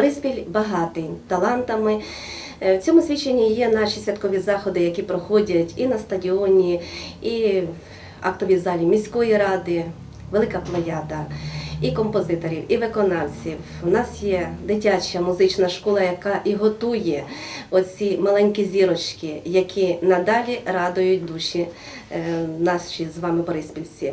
Бориспіль багатий талантами. Е, В цьому свідченні є наші святкові заходи, які проходять і на стадіоні, і в актовій залі міської ради, велика плеяда. І композиторів, і виконавців. У нас є дитяча музична школа, яка і готує оці маленькі зірочки, які надалі радують душі е, наші з вами бориспільці.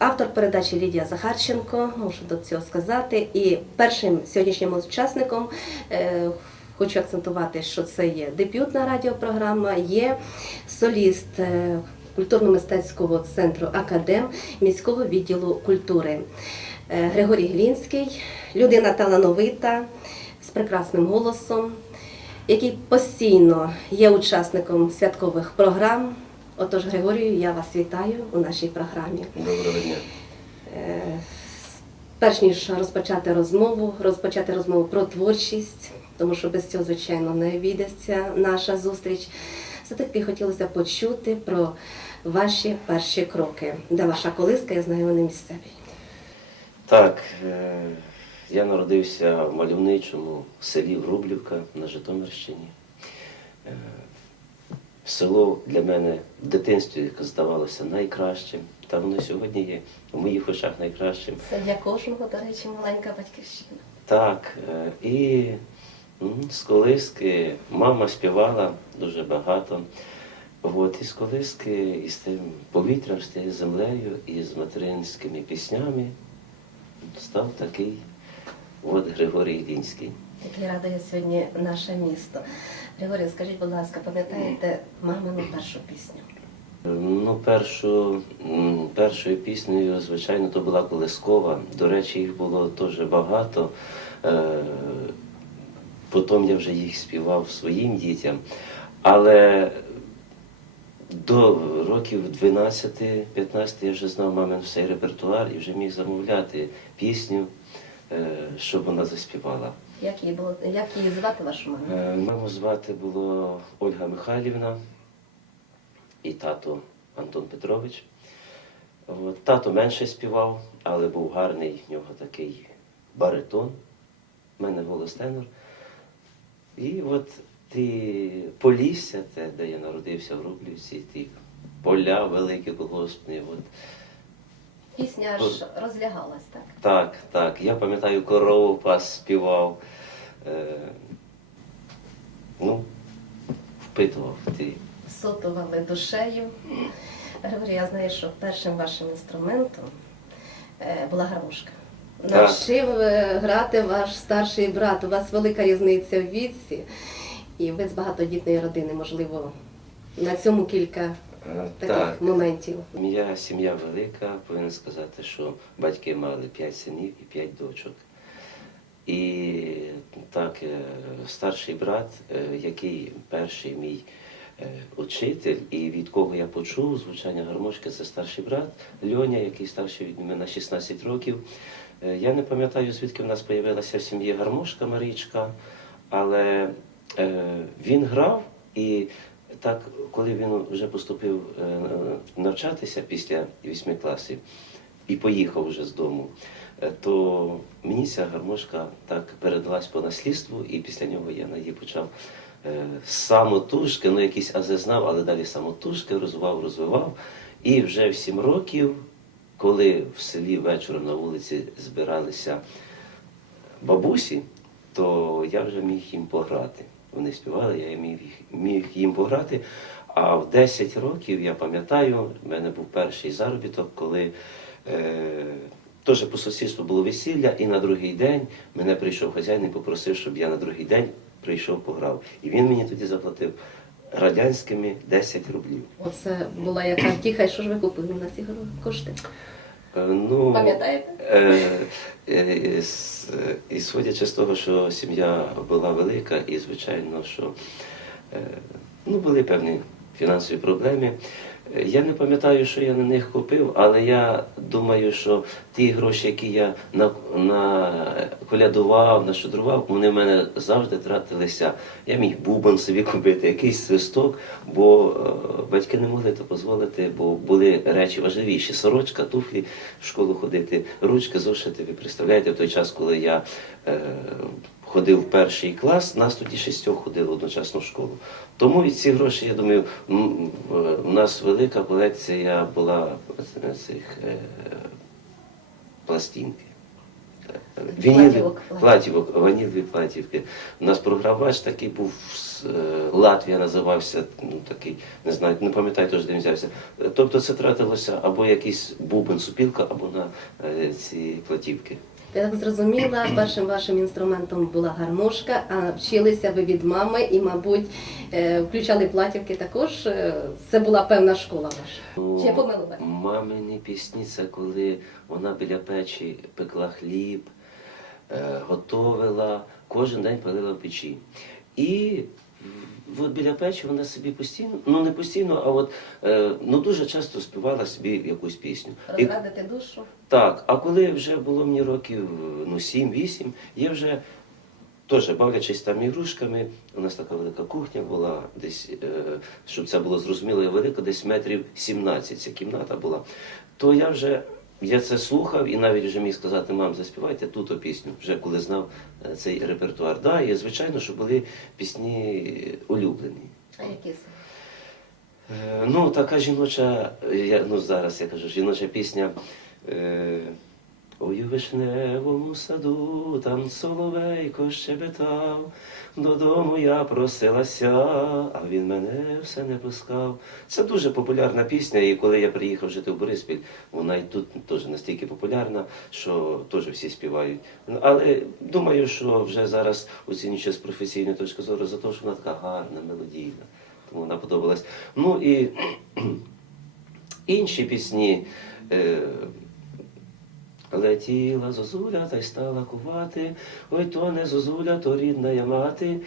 Автор передачі Лідія Захарченко, можу до цього сказати. І першим сьогоднішнім учасником е, хочу акцентувати, що це є дебютна радіопрограма, є соліст е, культурно-мистецького центру Академ міського відділу культури. Е, Григорій Глінський, людина талановита, з прекрасним голосом, який постійно є учасником святкових програм. Отож, Григорію, я вас вітаю у нашій програмі. Доброго дня. Е, Перш ніж розпочати розмову, розпочати розмову про творчість, тому що без цього, звичайно, не обійдеться наша зустріч. Все-таки хотілося почути про ваші перші кроки. Де ваша колиска, я знаю, вони місцеві. Так, е, я народився в мальовничому селі Врублівка на Житомирщині. Село для мене в дитинстві здавалося найкращим, та воно сьогодні є в моїх очах найкращим. Це для кожного, до речі, маленька батьківщина. Так, е, і з колиски мама співала дуже багато. От, і з колиски, і з тим повітрям, з тією землею, і з материнськими піснями став такий от Григорій Лінський. Який радує сьогодні наше місто. Григорій, скажіть, будь ласка, пам'ятаєте мамину першу пісню? Ну, першу, першою піснею, звичайно, то була Колескова. До речі, їх було дуже багато. Е, Потім я вже їх співав своїм дітям. Але до років 12-15 я вже знав мамин всей репертуар і вже міг замовляти пісню, е, щоб вона заспівала. Як її було, як її звати вашу маму? Е, Маму звати було Ольга Михайлівна і тато Антон Петрович. От, Тато менше співав, але був гарний, в нього такий баритон, в мене голос тенор. І от ті Полісся, те, де я народився в Рублівці, ті поля великі колгоспні. От. Пісня аж розлягалась, так? Так, так. Я пам'ятаю, корову пас співав. Е, ну, впитував ті. Сотували душею. Григорій, я знаю, що першим вашим інструментом е, була гармошка. Навчив е, грати ваш старший брат. У вас велика різниця в віці, і ви з багатодітної родини, можливо, на цьому кілька таких Так. моментів. Моя сім'я велика, повинен сказати, що батьки мали п'ять синів і п'ять дочок. І так, е, старший брат, е, який перший мій е, учитель, і від кого я почув звучання гармошки, це старший брат Льоня, який старший від мене на 16 років. Е, Я не пам'ятаю, звідки в нас з'явилася в сім'ї гармошка Марічка, але е, він грав і так, коли він вже поступив е, навчатися після вісьми класів і поїхав вже з дому, е, то мені ця гармошка так передалась по наслідству, і після нього я на її почав е, самотужки, ну якісь ази знав, але далі самотужки розвивав, розвивав. І вже в сім років, коли в селі вечором на вулиці збиралися бабусі, то я вже міг їм пограти. Вони співали, я міг, міг їм пограти. А в 10 років, я пам'ятаю, в мене був перший заробіток, коли е, теж по сусідству було весілля, і на другий день мене прийшов хазяїн і попросив, щоб я на другий день прийшов пограв. І він мені тоді заплатив радянськими 10 рублів. Оце була яка втіха, і що ж ви купили на ці кошти? Е, Ну, Пам'ятаєте? Е, е, І судячи з того, що сім'я була велика, і звичайно, що е, ну, були певні фінансові проблеми. Я не пам'ятаю, що я на них купив, але я думаю, що ті гроші, які я на, на колядував, нащедрував, вони в мене завжди тратилися. Я міг бубон собі купити, якийсь свисток, бо е, батьки не могли то дозволити, бо були речі важливіші. Сорочка, туфлі в школу ходити, ручки, зошити. Ви представляєте, в той час, коли я е, ходив в перший клас, нас тоді шістьох ходили одночасно в школу. Тому і ці гроші, я думаю, у нас велика колекція була е, цих е, пластинки. Е, Платівок. ванілові платівки. У нас програвач такий був е, Латвія називався, ну такий, не знаю, не пам'ятаю теж, де він взявся. Тобто це тратилося або якийсь бубен, супілка, або на е, ці платівки. Я так зрозуміла, першим вашим інструментом була гармошка, а вчилися ви від мами і, мабуть, е, включали платівки також. Е, Це була певна школа ваша. Чи я помилилась? Мамині пісні це коли вона біля печі пекла хліб, е, готовила, кожен день палила в печі. І біля печі вона собі постійно, ну не постійно, а от е, ну дуже часто співала собі якусь пісню. І, Розрадити душу. так, а коли вже було мені років ну, 7-8, я вже теж бавлячись там ігрушками, у нас така велика кухня була, десь, е, щоб це було зрозуміло, я велика, десь метрів 17 ця кімната була. То я вже я це слухав і навіть вже міг сказати, мам, заспівайте ту-то пісню, вже коли знав е, цей репертуар. Да, і звичайно, що були пісні улюблені. А які це? Е, Ну, така жіноча, е, я, ну зараз я кажу, жіноча пісня. Е, Ой, у вишневому саду, там соловейко щебетав, додому я просилася, а він мене все не пускав. Це дуже популярна пісня, і коли я приїхав жити в Бориспіль, вона і тут теж настільки популярна, що теж всі співають. Але думаю, що вже зараз оцінюючи з професійної точки зору, за те, що вона така гарна, мелодійна. Тому вона подобалась. Ну і інші пісні. Е, Летіла зозуля та й стала кувати, ой то не зозуля, то рідна я мати.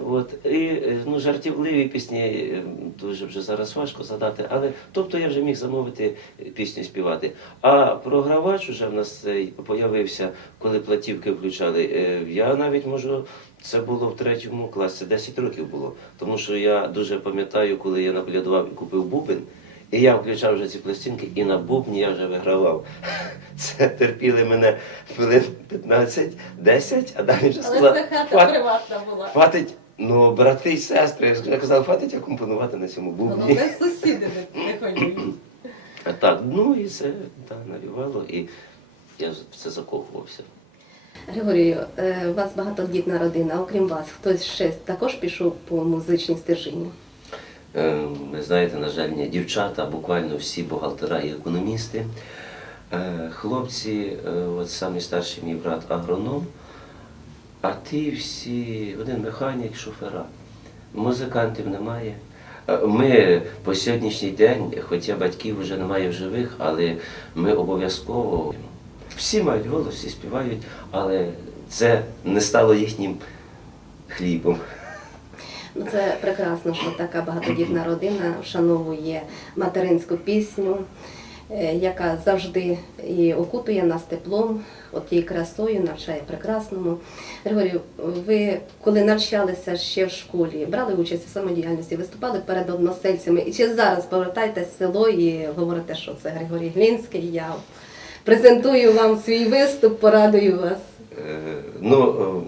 От, і е, ну, жартівливі пісні е, дуже вже зараз важко задати, але тобто я вже міг замовити е, пісню співати. А програвач уже в нас появився, коли платівки включали. Я навіть можу, це було в третьому класі, 10 років було. Тому що я дуже пам'ятаю, коли я наполядував і купив бубен. І я включав вже ці пластинки, і на бубні я вже вигравав. Це терпіли мене хвилин 15-10, а далі вже Але це хата «Хват- приватна була. хватить, ну, брати і сестри, я казав, хватить акомпонувати на цьому бубні. Головне, сусіди не, не ходять. А так, ну і це так, навівало, і я в це закохувався. Григорію, е, у вас багатодітна родина, окрім вас, хтось ще також пішов по музичній стежині. Е, Ви знаєте, на жаль, ні, дівчата, буквально всі бухгалтера і економісти. Е, Хлопці, е, от самий старший мій брат агроном, а ті всі, один механік, шофера. Музикантів немає. Ми по сьогоднішній день, хоча батьків вже немає в живих, але ми обов'язково всі мають голос, всі співають, але це не стало їхнім хлібом. Ну, Це прекрасно, що така багатодітна родина вшановує материнську пісню, е, яка завжди і окутує нас теплом, от тією красою, навчає прекрасному. Григорію, ви коли навчалися ще в школі, брали участь у самодіяльності, виступали перед односельцями, і чи зараз повертаєтесь в село і говорите, що це Григорій Глінський, я презентую вам свій виступ, порадую вас. Е, Ну,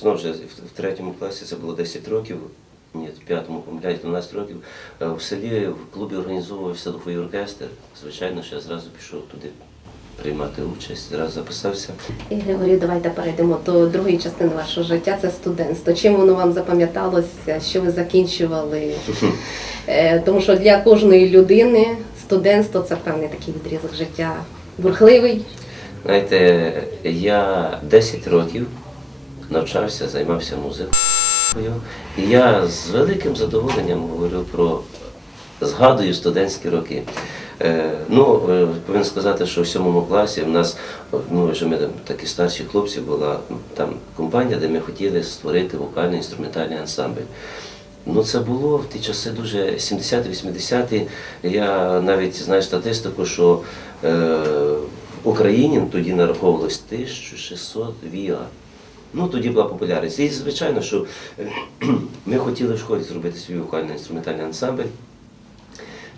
знову ж в третьому класі це було 10 років, ні, в п'ятому помиляюсь, 12 років. Е, В селі в клубі організовувався духовий оркестр. Звичайно, що я зразу пішов туди приймати участь, зразу записався. І Григорій, давайте перейдемо до другої частини вашого життя. Це студентство. Чим воно вам запам'яталося, що ви закінчували? Е, Тому що для кожної людини студентство це певний такий відрізок життя бурхливий. Знаєте, я 10 років навчався, займався музикою. І я з великим задоволенням говорю про згадую студентські роки. Е, ну, е, повинен сказати, що в сьомому класі в нас, ну вже ми такі старші хлопці, була там компанія, де ми хотіли створити вокальний інструментальний ансамбль. Ну, це було в ті часи дуже 70-80-ті. Я навіть знаю статистику, що е, в Україні тоді нараховувалось 1600 віа. Ну, тоді була популярність. І звичайно, що ми хотіли в школі зробити свій вокально-інструментальний ансамбль.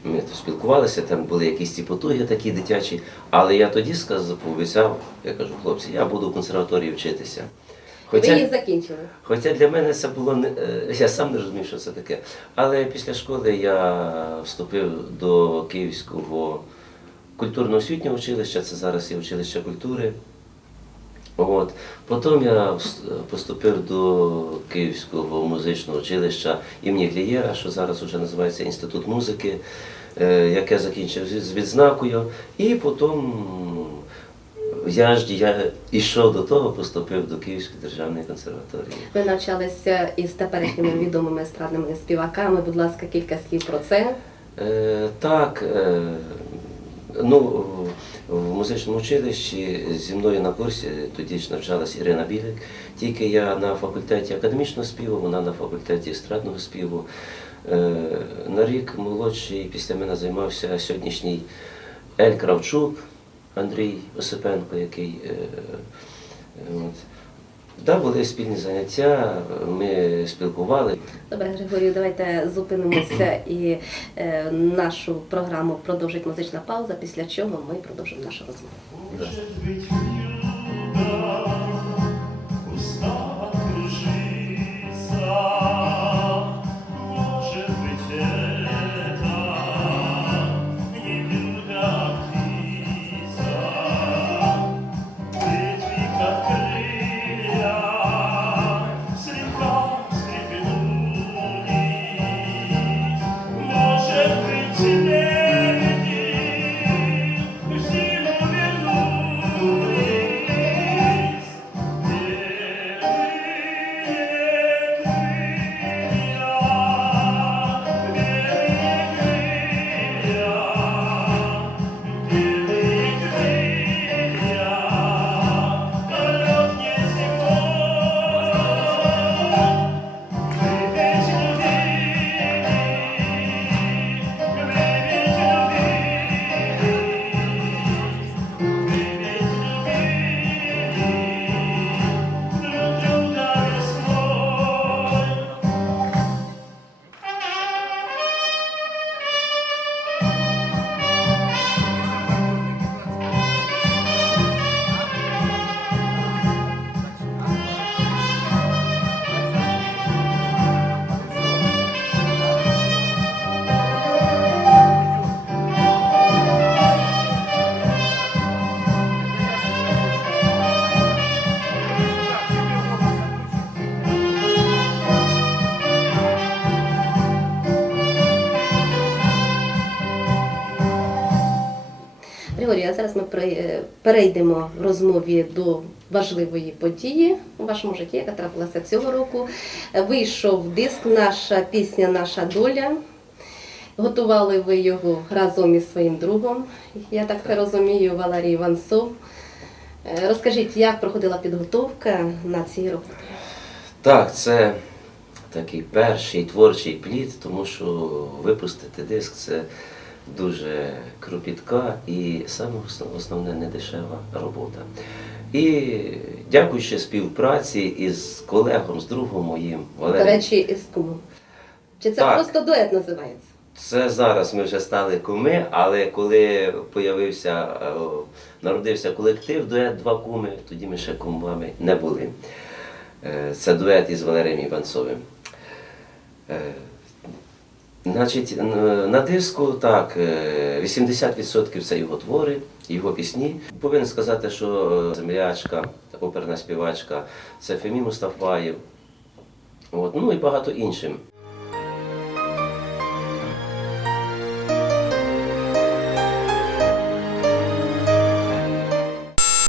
Ми то спілкувалися, там були якісь ці потуги такі дитячі. Але я тоді сказав, пообіцяв, я кажу, хлопці, я буду в консерваторії вчитися. Ви Хоча, її закінчили. хоча для мене це було не е, я сам не розумів, що це таке. Але після школи я вступив до Київського культурно-освітнього училища, це зараз є училище культури. От. Потім я поступив до Київського музичного училища імені Глієра, що зараз вже називається Інститут музики, е, яке закінчив з з відзнакою. І потім я ж я йшов до того, поступив до Київської державної консерваторії. Ви навчалися із теперішніми відомими естрадними співаками. Будь ласка, кілька слів про це. Е, так, е, ну, в- музичному училищі зі мною на курсі тоді ж навчалась Ірина Білик. Тільки я на факультеті академічного співу, вона на факультеті естрадного співу. Е, на рік молодший після мене займався сьогоднішній Ель Кравчук, Андрій Осипенко, який. Е, е, от. Да, були спільні заняття, ми спілкували. Добре, Григорію, давайте зупинимося і е, нашу програму продовжить музична пауза, після чого ми продовжимо нашу розмову. Да. Григорій, а зараз ми е, перейдемо в розмові до важливої події у вашому житті, яка трапилася цього року. Е, Вийшов диск Наша пісня, наша доля. Готували ви його разом із своїм другом, я так розумію, Валерій Іванцов. Е, Розкажіть, як проходила підготовка на ці роботи? Так, це такий перший творчий плід, тому що випустити диск це дуже кропітка і саме основ- основне не дешева робота. І дякуючи співпраці із колегом, з другом моїм До речі, із кумом. Чи це Так. просто дует називається? Це зараз ми вже стали куми, але коли появився, е, народився колектив, дует два куми, тоді ми ще кумами не були. Е, Це дует із Валерієм Іванцовим. Е, Значить, на диску так, е, 80% це його твори, його пісні. Повинен сказати, що е, землячка, оперна співачка, це Фемі Мустафаєв, От, ну і багато іншим